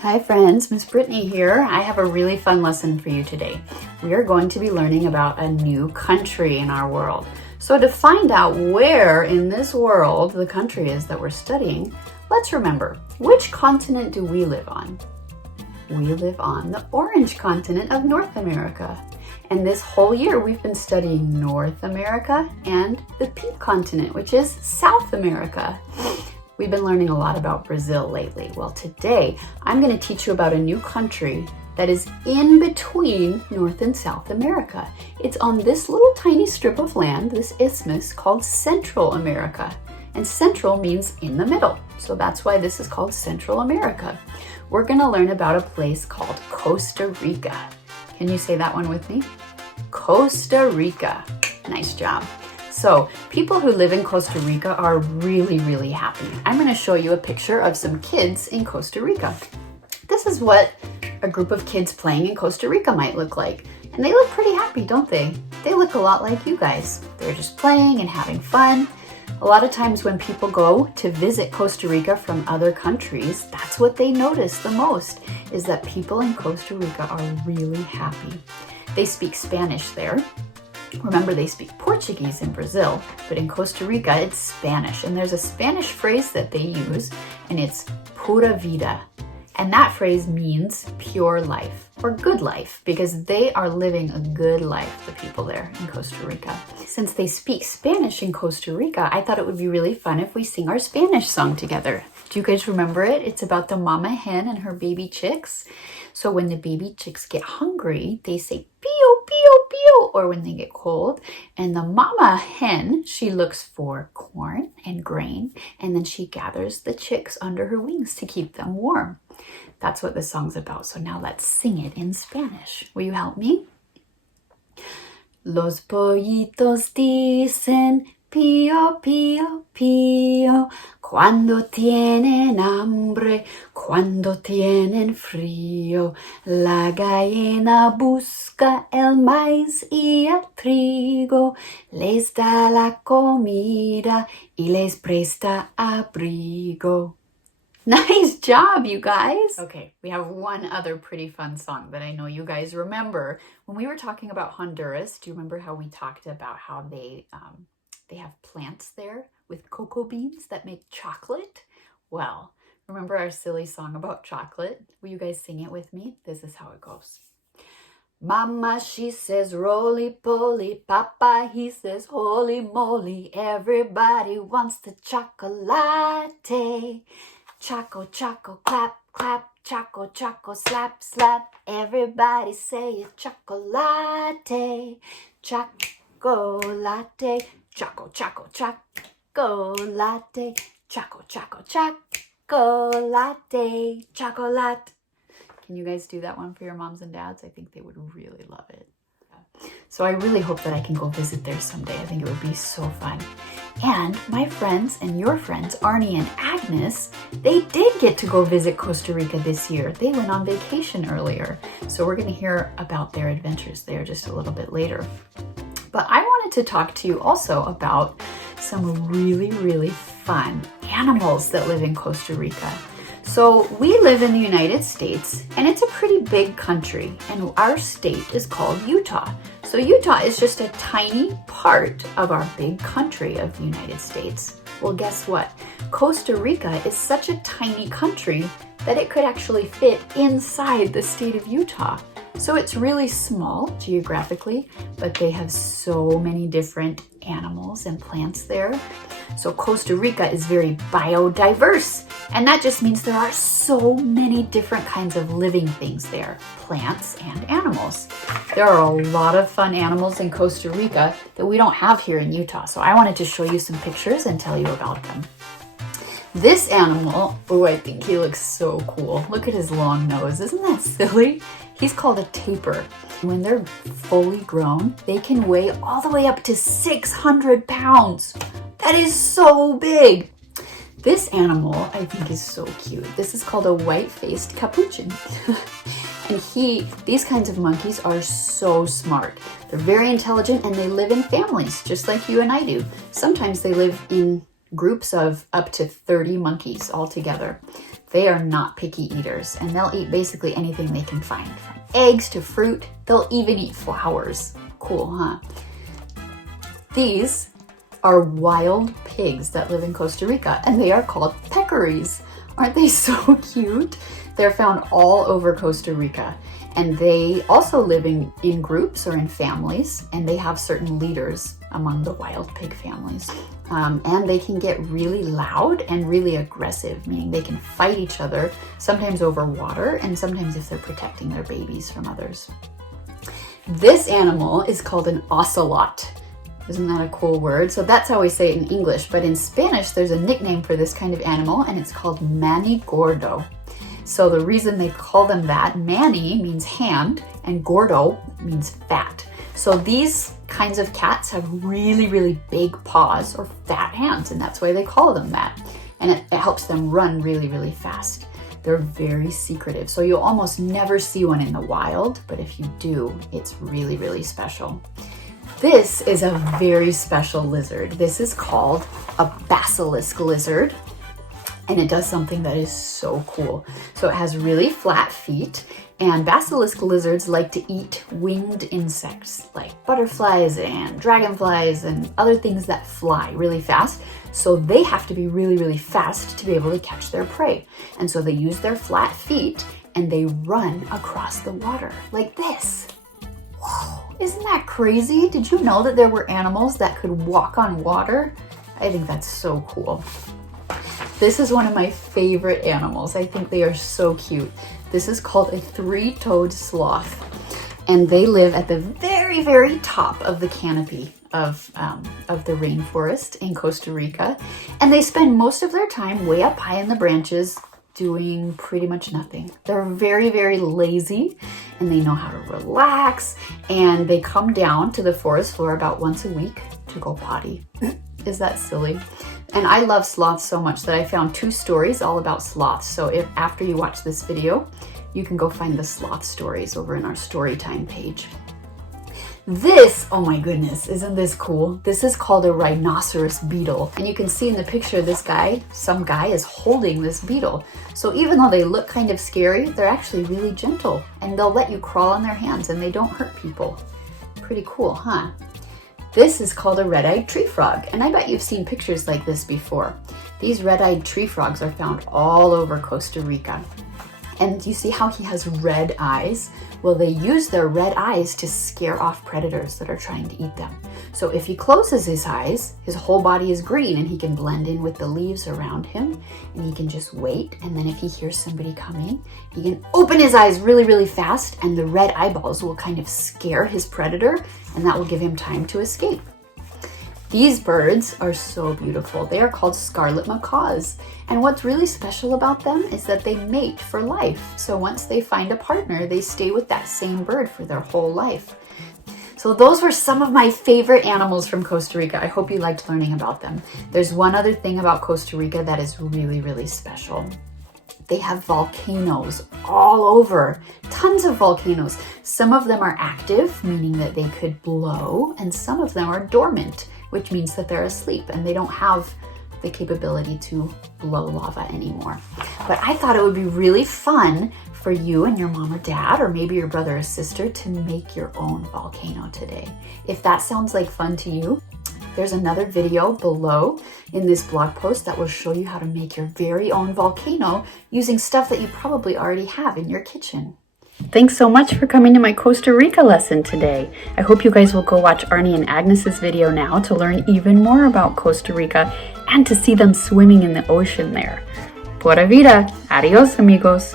Hi friends, Miss Brittany here. I have a really fun lesson for you today. We are going to be learning about a new country in our world. So to find out where in this world the country is that we're studying, let's remember, which continent do we live on? We live on the orange continent of North America. And this whole year we've been studying North America and the pink continent, which is South America. We've been learning a lot about Brazil lately. Well, today I'm going to teach you about a new country that is in between North and South America. It's on this little tiny strip of land, this isthmus called Central America. And central means in the middle. So that's why this is called Central America. We're going to learn about a place called Costa Rica. Can you say that one with me? Costa Rica. Nice job. So people who live in Costa Rica are really, really happy. I'm going to show you a picture of some kids in Costa Rica. This is what a group of kids playing in Costa Rica might look like. And they look pretty happy, don't they? They look a lot like you guys. They're just playing and having fun. A lot of times when people go to visit Costa Rica from other countries, that's what they notice the most, is that people in Costa Rica are really happy. They speak Spanish there. Remember, they speak Portuguese in Brazil, but in Costa Rica, it's Spanish. And there's a Spanish phrase that they use, and it's pura vida. And that phrase means pure life or good life, because they are living a good life, the people there in Costa Rica. Since they speak Spanish in Costa Rica, I thought it would be really fun if we sing our Spanish song together. Do you guys remember it? It's about the mama hen and her baby chicks. So when the baby chicks get hungry, they say pio, pio, pio, or when they get cold. And the mama hen, she looks for corn and grain, and then she gathers the chicks under her wings to keep them warm. That's what the song's about. So now let's sing it in Spanish. Will you help me? Los pollitos dicen pío, pío, pío, cuando tienen hambre, cuando tienen frío. La gallina busca el maíz y el trigo, les da la comida y les presta abrigo. Nice job, you guys. Okay, we have one other pretty fun song that I know you guys remember. When we were talking about Honduras, do you remember how we talked about how they have plants there with cocoa beans that make chocolate? Well, remember our silly song about chocolate? Will you guys sing it with me? This is how it goes. Mama, she says roly-poly, Papa, he says holy moly, everybody wants the chocolate. Choco, choco, clap, clap, choco, choco, slap, slap, everybody say it, chocolate, chocolate, choco, choco, chocolate, choco, choco, chocolate, chocolate. Can you guys do that one for your moms and dads? I think they would really love it. So I really hope that I can go visit there someday. I think it would be so fun. And my friends and your friends, Arnie and Agnes, they did get to go visit Costa Rica this year. They went on vacation earlier. So we're going to hear about their adventures there just a little bit later. But I wanted to talk to you also about some really, really fun animals that live in Costa Rica. So we live in the United States, and it's a pretty big country, and our state is called Utah. So Utah is just a tiny part of our big country of the United States. Well, guess what? Costa Rica is such a tiny country that it could actually fit inside the state of Utah. So it's really small geographically, but they have so many different animals and plants there. So Costa Rica is very biodiverse, and that just means there are so many different kinds of living things there, plants and animals. There are a lot of fun animals in Costa Rica that we don't have here in Utah, so I wanted to show you some pictures and tell you about them. This animal, oh, I think he looks so cool. Look at his long nose. Isn't that silly? He's called a tapir. When they're fully grown, they can weigh all the way up to 600 pounds. That is so big. This animal, I think, is so cute. This is called a white-faced capuchin. And these kinds of monkeys are so smart. They're very intelligent, and they live in families, just like you and I do. Sometimes they live in groups of up to 30 monkeys all together. They are not picky eaters, and they'll eat basically anything they can find, from eggs to fruit. They'll even eat flowers. Cool, huh? These are wild pigs that live in Costa Rica, and they are called peccaries. Aren't they so cute? They're found all over Costa Rica, and they also live in groups or in families, and they have certain leaders among the wild pig families. And they can get really loud and really aggressive, meaning they can fight each other, sometimes over water, and sometimes if they're protecting their babies from others. This animal is called an ocelot. Isn't that a cool word? So that's how we say it in English, but in Spanish, there's a nickname for this kind of animal, and it's called mani gordo. So the reason they call them that, mani means hand, and gordo means fat. So these kinds of cats have really, really big paws or fat hands, and that's why they call them that. And it helps them run really, really fast. They're very secretive, so you'll almost never see one in the wild, but if you do, it's really, really special. This is a very special lizard. This is called a basilisk lizard, and it does something that is so cool. So it has really flat feet, and basilisk lizards like to eat winged insects like butterflies and dragonflies and other things that fly really fast. So they have to be really, really fast to be able to catch their prey. And so they use their flat feet and they run across the water like this. Whoa, isn't that crazy? Did you know that there were animals that could walk on water? I think that's so cool. This is one of my favorite animals. I think they are so cute. This is called a three-toed sloth, and they live at the very, very top of the canopy of the rainforest in Costa Rica, and they spend most of their time way up high in the branches doing pretty much nothing. They're very, very lazy, and they know how to relax, and they come down to the forest floor about once a week to go potty. Is that silly? And I love sloths so much that I found 2 stories all about sloths. So if after you watch this video, you can go find the sloth stories over in our Storytime page. This, oh my goodness, isn't this cool? This is called a rhinoceros beetle. And you can see in the picture this guy, some guy is holding this beetle. So even though they look kind of scary, they're actually really gentle. And they'll let you crawl on their hands and they don't hurt people. Pretty cool, huh? This is called a red-eyed tree frog, and I bet you've seen pictures like this before. These red-eyed tree frogs are found all over Costa Rica. And you see how he has red eyes? Well, they use their red eyes to scare off predators that are trying to eat them. So if he closes his eyes, his whole body is green and he can blend in with the leaves around him, and he can just wait. And then if he hears somebody coming, he can open his eyes really, really fast, and the red eyeballs will kind of scare his predator, and that will give him time to escape. These birds are so beautiful. They are called scarlet macaws. And what's really special about them is that they mate for life. So once they find a partner, they stay with that same bird for their whole life. So those were some of my favorite animals from Costa Rica. I hope you liked learning about them. There's one other thing about Costa Rica that is really, really special. They have volcanoes all over, tons of volcanoes. Some of them are active, meaning that they could blow, and some of them are dormant, which means that they're asleep and they don't have the capability to blow lava anymore. But I thought it would be really fun for you and your mom or dad, or maybe your brother or sister, to make your own volcano today. If that sounds like fun to you, there's another video below in this blog post that will show you how to make your very own volcano using stuff that you probably already have in your kitchen. Thanks so much for coming to my Costa Rica lesson today. I hope you guys will go watch Arnie and Agnes's video now to learn even more about Costa Rica and to see them swimming in the ocean there. Pura vida. Adios, amigos.